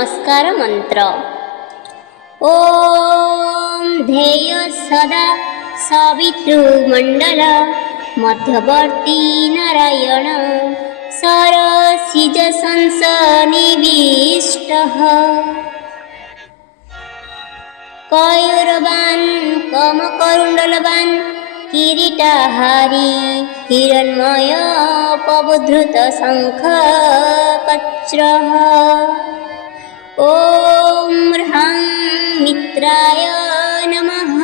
नमस्कार मंत्र। ओम ध्येय सदा सवितृमंडल मध्यवर्ती नारायण सरसिज संसनिविष्टः कयूरवान् कमकरुण्डलवान् किरीटाहारी हिरण्मय पवधृत शंख कच्रः ओम ह्रां मित्राय नमः।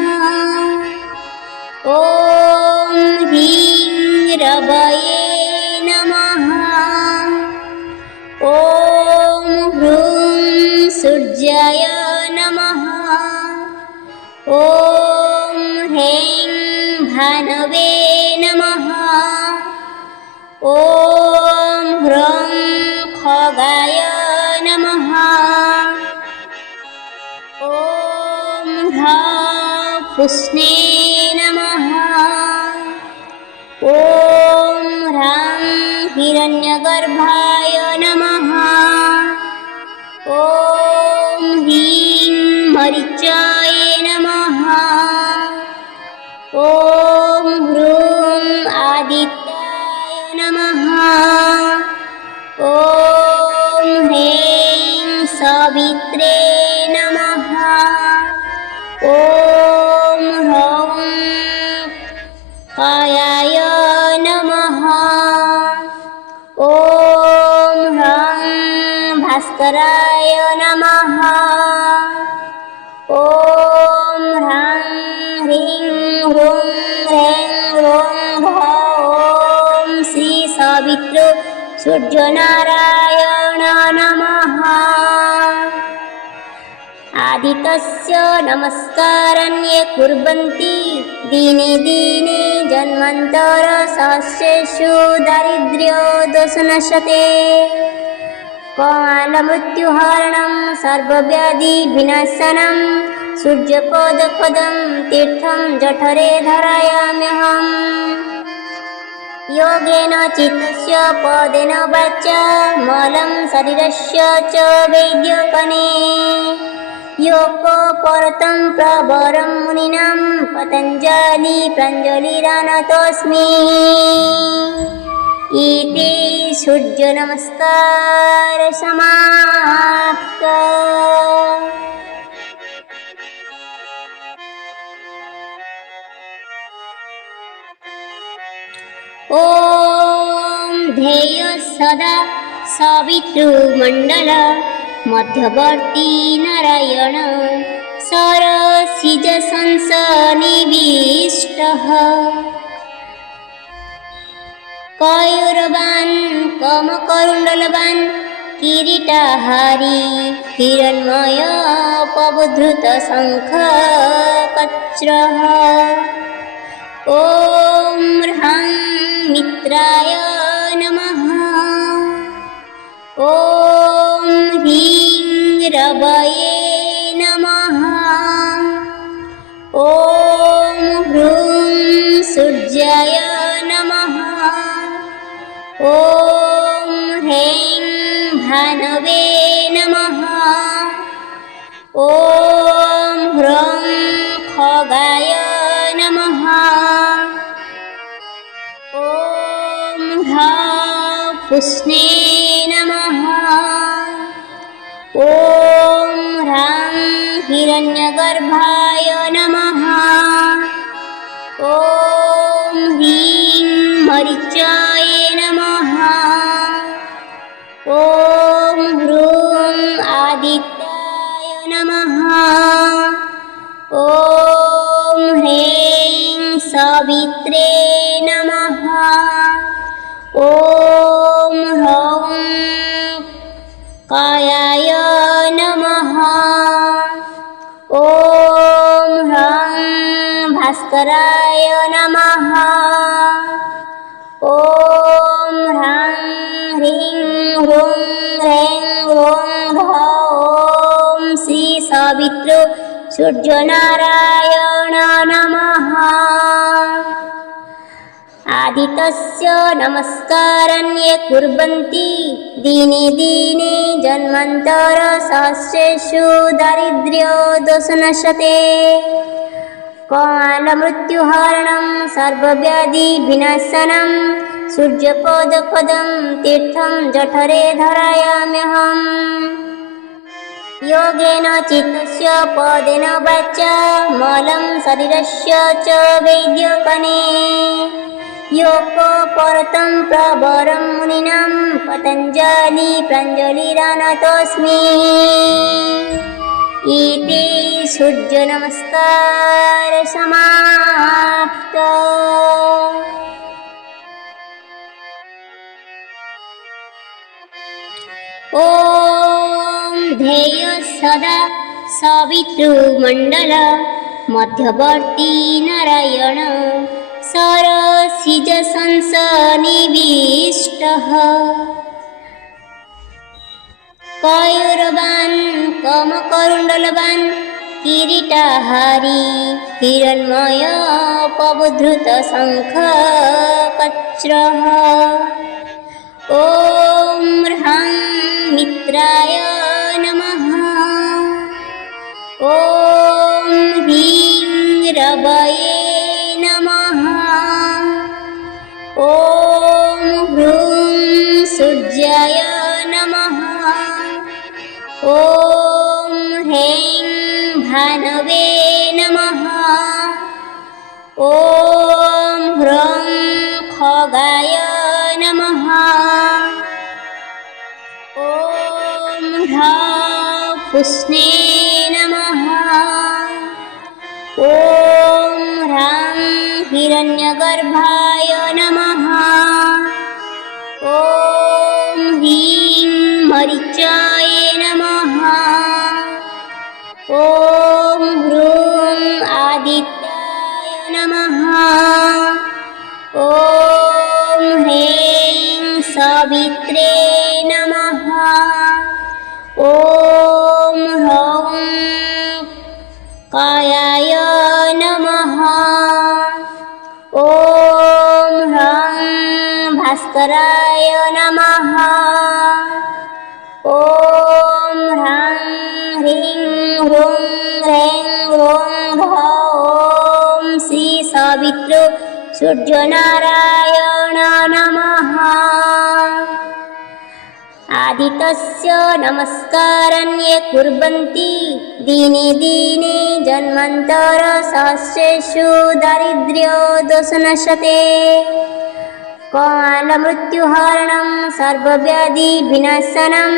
ओम ह्रीं रवये नमः। ओम ह्रूं सूर्याय नमः। ओम ह्रैं भानवे नमः। ओम ह्रौं खगाय नमः। ओम ह्रौं पुष्णे नमः। ओम ह्रां हिरण्यगर्भाय नमः। ओम ह्रीं मरीचाय नमः। ओम ह्रूं आदित्याय नमः। ओम ह्रैं सवित्रे नमः। ओम ह्रौं कायाय नमः। ओम ह्रौं भास्कराय नमः। ओम ह्रां ह्रीं ह्रूं ह्रैं ह्रौं ओम श्री सवितृ सूर्यनारायण नमः। आदितस्य नमस्कारं ये कुर्वन्ति दिने दिने जन्मान्तर सहस्रेषु दारिद्र्यदोषनश्यते कालमृत्युहरणं सर्वव्याधिविनाशनं सूर्यपदपदं तीर्थं जठरे धारयाम्यहम्। योगेन चित्तस्य पदेन वाचा मलं शरीरस्य च वैद्यकने योगपरतं प्रवरं मुनीनां पतञ्जलि प्राञ्जलिरानतोऽस्मि। इति सूर्यनमस्कार समाप्त। ओम ध्येय सदा सवितृमंडल मध्यवर्ती नारायण सरसिज संसनिविष्टः कयूरवान् कमकरुण्डलवान् किरीटाहारी हिरण्मय पवधृत शंख कच्रः ओम ह्रां मित्राय नमः। ओम ह्रीं रवये नमः। ओम ह्रूं सूर्याय नमः। ओम ह्रैं भानवे नमः। ओम ह्रौं खगाय नमः। ओम ह्रौं पुष्णे नमः। ओम ह्रां हिरण्यगर्भाय नमः। ओम ह्रीं मरीचाय नमः। ओम ह्रूं आदित्याय नमः। ओम ह्रैं सवित्रे नमः। ओम ह्रौं कायाय नमः। ओम ह्रौं भास्कराय नमः। ओम ह्रां ह्रीं ह्रूं ह्रैं ह्रौं ओम श्री सवितृ सूर्यनारायण नमः। आदितस्य नमस्कारं ये कुर्वन्ति दिने दिने जन्मान्तरसहस्रेषु दारिद्र्यदोषनश्यते कालमृत्युहरणं सर्वव्याधिविनाशनं सूर्यपदपदं तीर्थं जठरे धरायाम्यहम् योगेन चित्तस्य पदेन वाचा मलं शरीरस्य च वैद्यकने योगपरतं प्रवरं मुनीनां पतञ्जलि प्राञ्जलिरानतोऽस्मि इति सूर्यनमस्कार समाप्त। ॐ ध्येय सदा सवितृमण्डल मध्यवर्ती नारायण सरसिजसंसनिविष्टः कयुरवान् कमकरुण्डलवान् किरीटहारी हिरण्मय पवधृतशङ्खचक्रः ॐ ह्रां मित्राय नमः ॐ ह्रीं रवये नमः ॐ ह्रूं सूर्याय नमः ॐ ह्रैं भानवे नमः ॐ ह्रौं खगाय नमः ॐ ह्रौं पुष्णे नमः ॐ ह्रां हिरण्यगर्भाय नमः ॐ ह्रीं मरीचाय नमः ॐ ह्रूं आदित्याय नमः ॐ ह्रैं सवित्रे नमः ॐ ह्रौं कायाय नमः ॐ ह्रौं भास्कराय नमः ॐ ह्रां ह्रीं ह्रूं ह्रैं ह्रूं ॐ श्री सवितृ सूर्यनारायण नमः आदितस्य नमस्कारं ये कुर्वन्ति दिने दिने जन्मान्तरसहस्रेषु दारिद्र्यदोषनश्यते कालमृत्युहरणं सर्वव्याधिविनाशनं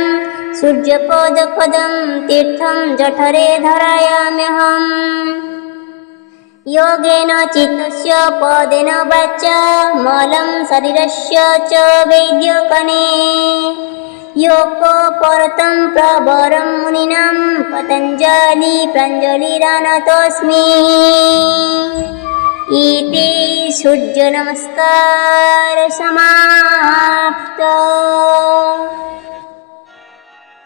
सूर्यपदपदं तीर्थं जठरे धरायाम्यहम् योगेन चित्तस्य पदेन वाचा मलं शरीरस्य च वैद्यकने योगपरतं प्रवरं मुनीनां पतञ्जलि प्राञ्जलिरानतोऽस्मि इति सूर्यनमस्कार समाप्त।